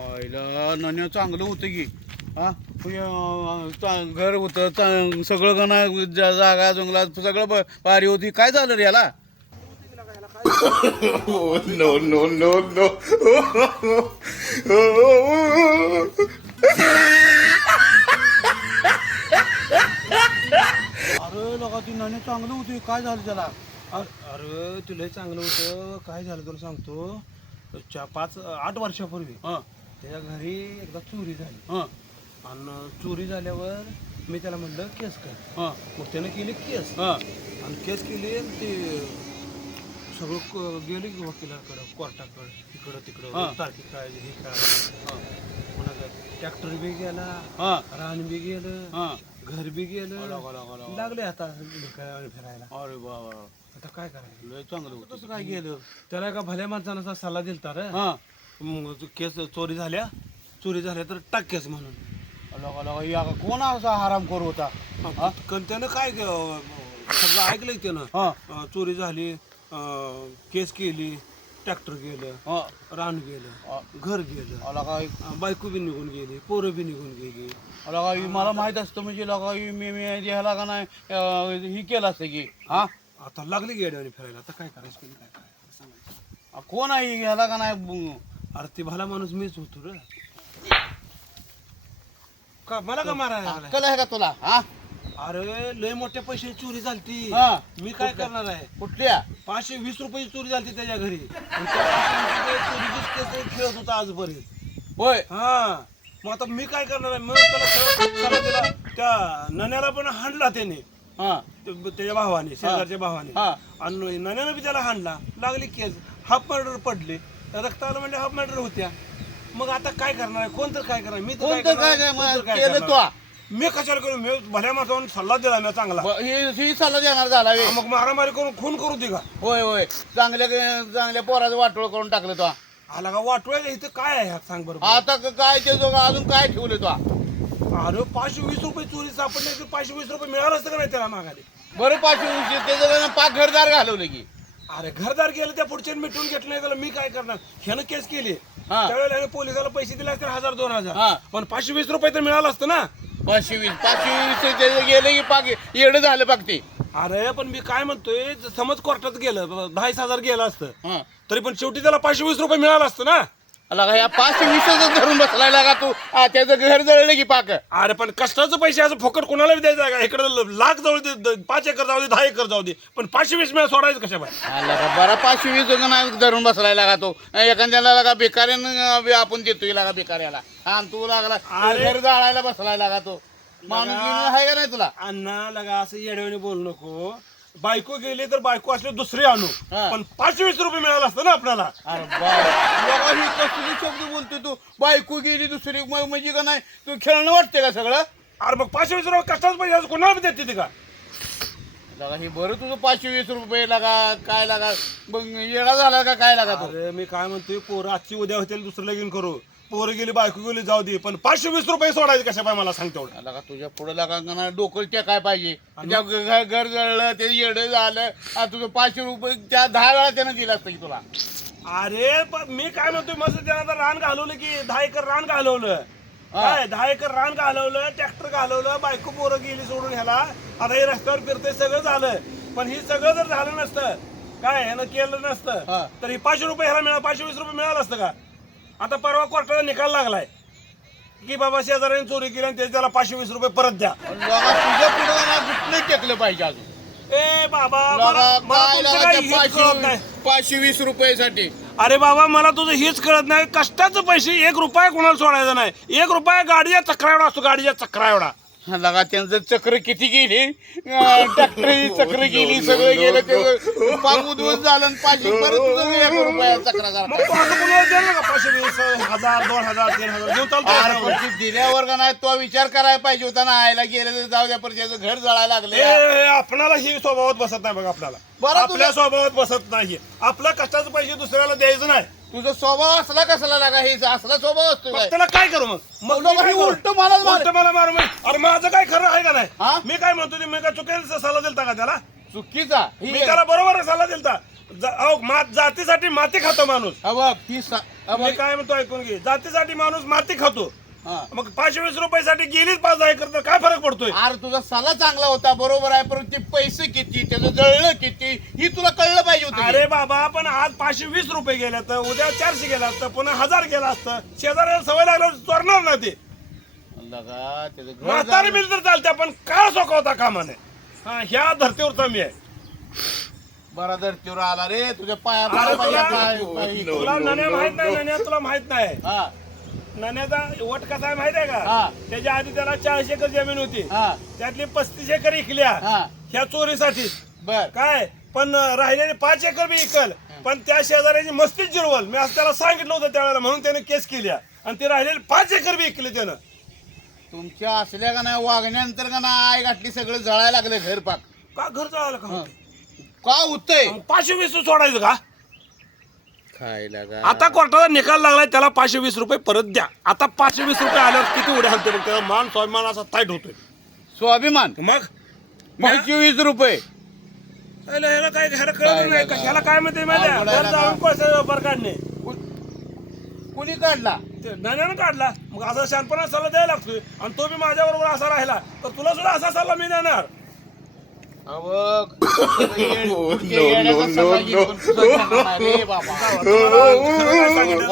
आईला नन्या चांगलं होतं की हा घर होतं सगळं गणा जागा जंगलात सगळं भारी होती. काय झालं रे याला? नो नो नो नो अरे लगा ती नन्या चांगलं होती. काय झालं त्याला? अरे तुला चांगलं होतं. काय झालं तुला सांगतो. 8 वर्षापूर्वी त्याच्या घरी एकदा चोरी झाली. आणि चोरी झाल्यावर मी त्याला म्हणलं केस कर. मग त्यानं केली केस. आणि केस केली ते सगळं गेले की वकिलाकडं कोर्टाकडं इकडं तिकडं तारखी काय हे काय पुन्हा ट्रॅक्टर बी गेला, रान बी गेलं, घर बी गेलं. लागले आता फिरायला. अरे बाबा आता काय करायचं. लय चांगलं होतं. तसं काय गेलं? त्याला एका भल्या माणसानं सल्ला दिलता रे. मग केस चोरी झाल्या तर टाक केस म्हणून. कोण असा हरामखोर होता? पण त्यानं काय सगळं ऐकलंय त्यानं. चोरी झाली, केस केली, ट्रॅक्टर गेलं, रान गेलं, घर गेलं, बायको बी निघून गेली, पोरं बी निघून गेली. मला माहित असतं म्हणजे लगा मी ह्याला का नाही ही केलं असतं की हा आता लागली गेड्याने फिरायला. आता काय करायचं काय करायचं सांगायचं. कोण आहे ह्याला का नाही? अरे ते भला माणूस मीच होतो रे. का मला का मारायला अक्कल आहे का तुला? हा अरे लय मोठ्या पैशाची चोरी झालती. मी काय करणार आहे. कुठल्या? 520 रुपयाची चोरी झाली त्याच्या घरी. आणि त्या 520 रुपये चोरीचीच केस खेळत होता आजपर्यंत. होय. मग आता मी काय करणार आहे. मग त्याला सल्ला दिला. त्या नण्याला पण हाणला त्याने, त्याच्या भावाने, शेजारच्या भावाने. आणि नण्यानं बी त्याला हाणला. लागली केस, हाफ मर्डर पडले. रक्त आलं म्हणजे हाफ मर्डर होत्या. मग आता काय करणार आहे. कोण तर काय करणार. मी तर काय केलं तो? मी कशाला करू. मी भल्या माणसाला सल्ला दिला मी चांगला. ही सल्ला देणार झाला. मग मारामारी करून खून करू दे का? होय होय. चांगल्या पोराचं वाटोळ करून टाकलं तो. आला का वाटवायला इथं काय आहे सांग बरं. आता काय ते अजून काय ठेवलं तो? अरे 520 रुपये चोरी सापडले की 520 रुपये मिळालं असतं का नाही त्याला मागायला. बरं 520 त्याचं पाक घरदार घालवलं की. अरे घरदार गेलं त्या पुढच्या मिटून घेतलं नाही त्याला. मी काय करणार. ह्यानं केस केली त्यावेळेला पोलिसाला पैसे दिले असते 1000-2000. पण 520 रुपये तर मिळालं असतं ना. 520 गेलं की पाक येडं झालं पाक ते. अरे पण मी काय म्हणतोय. समज कोर्टात गेलं 10,000 गेलं असतं तरी पण शेवटी त्याला 520 रुपये मिळालं असतं ना. या 520 धरून बसलाय लागा तू. त्याचं घर जळलं की पाक. अरे पण कष्टाचं पैसे असं फुकट कोणाला बी द्यायचं का. इकडे लाख जाऊ दे, 5 एकर जाऊ दे, 10 एकर जाऊ दे, पण 520 मिळा सोडायचं कशा बाय. बरा 520 नाही धरून बसलाय लागा तो. एखाद्याला लागा बेकाऱ्यानं आपण देतोय लागा बेकाऱ्याला. तू लागला घर जाळायला बसलाय लागा तो. माणूस आहे का नाही तुला? अण्णा लगा असं येड्याने बोलू नको. बायको गेली तर बायको असले दुसरी आणू. पण 520 रुपये मिळालं असतं ना आपल्याला. अरे कसली शब्द बोलतोय तू. बायको गेली दुसरी म्हणजे का नाही तू खेळणं वाटते का सगळं? अरे मग 520 रुपये कष्टाच पैसे कोणाला देते ते का. लागा हे बरं तुझं 520 रुपये लागा काय लागा मग येडा झाला का काय लागा तो? अरे मी काय म्हणतोय पोरं आजची उद्या होतील दुसरं लगीन करू. पोरं गेली बायको गेली जाऊ दे, पण 520 रुपये सोडायचे कशा पाय मला सांग तेवढं. लागा तुझ्या पुढे लागा का डोकं टेकाय पाहिजे. घर जळलं ते येडं झालं. तुझं 500 रुपये त्या 10 वेळा त्यानं दिला असतं की तुला. अरे मी काय म्हणतोय मस्त त्यानं आता रान घालवलं की 10 एकर रान घालवलं. काय 10 एकर रान घालवलं, ट्रॅक्टर घालवलं, बायको पोरं गेली सोडून ह्याला. आता हे रस्त्यावर फिरतंय सगळं झालं. पण हे सगळं जर झालं नसतं काय ह्यानं केलं नसतं तर हे 500 रुपये ह्याला 520 रुपये मिळालं असतं का. आता परवा कोर्टाला निकाल लागलाय की बाबा शेजाऱ्याने चोरी केली आणि त्याला 520 रुपये परत द्या. तुझ्या पुढे टेकलं पाहिजे अजून. ए बाबा 520 रुपयासाठी. अरे बाबा मला तुझं हेच कळत नाही. कष्टाचं पैसे 1 रुपया कोणाला सोडायचा नाही. 1 रुपया गाडीच्या चक्रा एवढा असतो. गाडीच्या चक्रा एवढा. लगा त्यांचं चक्र किती गेली. ट्रॅक्टरची चक्र गेली सगळं गेलं. त्याचं पाक उद्ध्वस्त झालं आणि 500 परत 1 रुपया चक्रा झाला. मग तू असं कोणाला देणार का 520, 1000, 2000, 3000 घेऊन चालतो. दिल्यावर का नाही तो विचार करायला पाहिजे होता ना. आयला गेलं तर जाऊ द्या पण त्याचं घर जळायला लागले. आपल्याला ही स्वभावात बसत नाही बघा. आपल्याला आपल्या स्वभावात बसत नाही. आपल्या कष्टाचे पैसे दुसऱ्याला द्यायचं नाही. तुझा स्वभाव असला कसला लागा. हे असला स्वभाव असतो काय? त्याला काय करू मग उलट मला मला मारू. अरे माझं काय खरं आहे का नाही. मी काय म्हणतो मी काय चुकीचा सल्ला दिलता का त्याला. चुकीचा मी त्याला बरोबर सल्ला दिलता. जातीसाठी माती खातो माणूस. बघ ती मी काय म्हणतो ऐकून घे. जातीसाठी माणूस माती खातो. हा. मग 520 रुपयासाठी गेलीच 5 एकर तर काय फरक पडतोय? अरे तुझा सल्ला चांगला होता, बरोबर आहे, परंतु ते पैसे किती, त्याचं जळलं किती, ही तुला कळलं पाहिजे होतं. अरे बाबा, पण आज 520 रुपये गेले तर उद्या 400 गेला असतं, पुन्हा 1000 गेला असतं. शेजाऱ्याला सवय लागल्यावर चोरणार ना ते. लगा त्याचं घर म्हातारी बिल तर चालते, पण काय सोकवता कामा नये. हा, ह्या धर्तीवरचा मी आहे. बरा धर्तीवर आला रे, तुझ्या पाया अरे पडायला तुला- पाहिजे. तुला नन्या माहित नाही, नन्या तुला माहित नाही. हा नन्याचा वट कसा आहे माहित आहे हा. का? त्याच्या आधी त्याला 40 एकर जमीन होती. हा त्यातली 35 एकर इकल्या हा ह्या चोरीसाठी. बर काय पण राहिलेले 5 एकर बी इकल, पण त्या शेजाऱ्याची मस्तीच जिरवल. मी असं त्याला सांगितलं होतं त्यावेळेला, म्हणून त्याने केस केल्या आणि ते राहिलेले 5 एकर बी इकले त्यानं. तुमच्या असल्या का नाही वागण्यानंतर का नाही आय गाठली सगळं जळायला लागलं घर पाक. का घर जळालं का? का होतंय? 520 सोडायचं का? खायला का आता कोर्टाचा निकाल लागलाय, त्याला 520 रुपये परत द्या. आता 520 रुपये आल्यावर किती उड्या हलते बघ. त्याचा मान स्वाभिमान असा ताईट होतोय. स्वाभिमान मग 25 रुपये ह्याला काय ह्याला कळलं नाही का? ह्याला काय म्हणते माहिती आहे? अवघड आहे वर जाऊन कोळसा व्यापार काढणे. कुणी काढला? ते नाण्यानं काढला. मग असा शानपणा सल्ला द्यायला लागतोय, आणि तो बी माझ्या बरोबर असा राहिला तर तुला सुद्धा असा सल्ला मी देणार. रे बाबा तुला काय सांगितलं?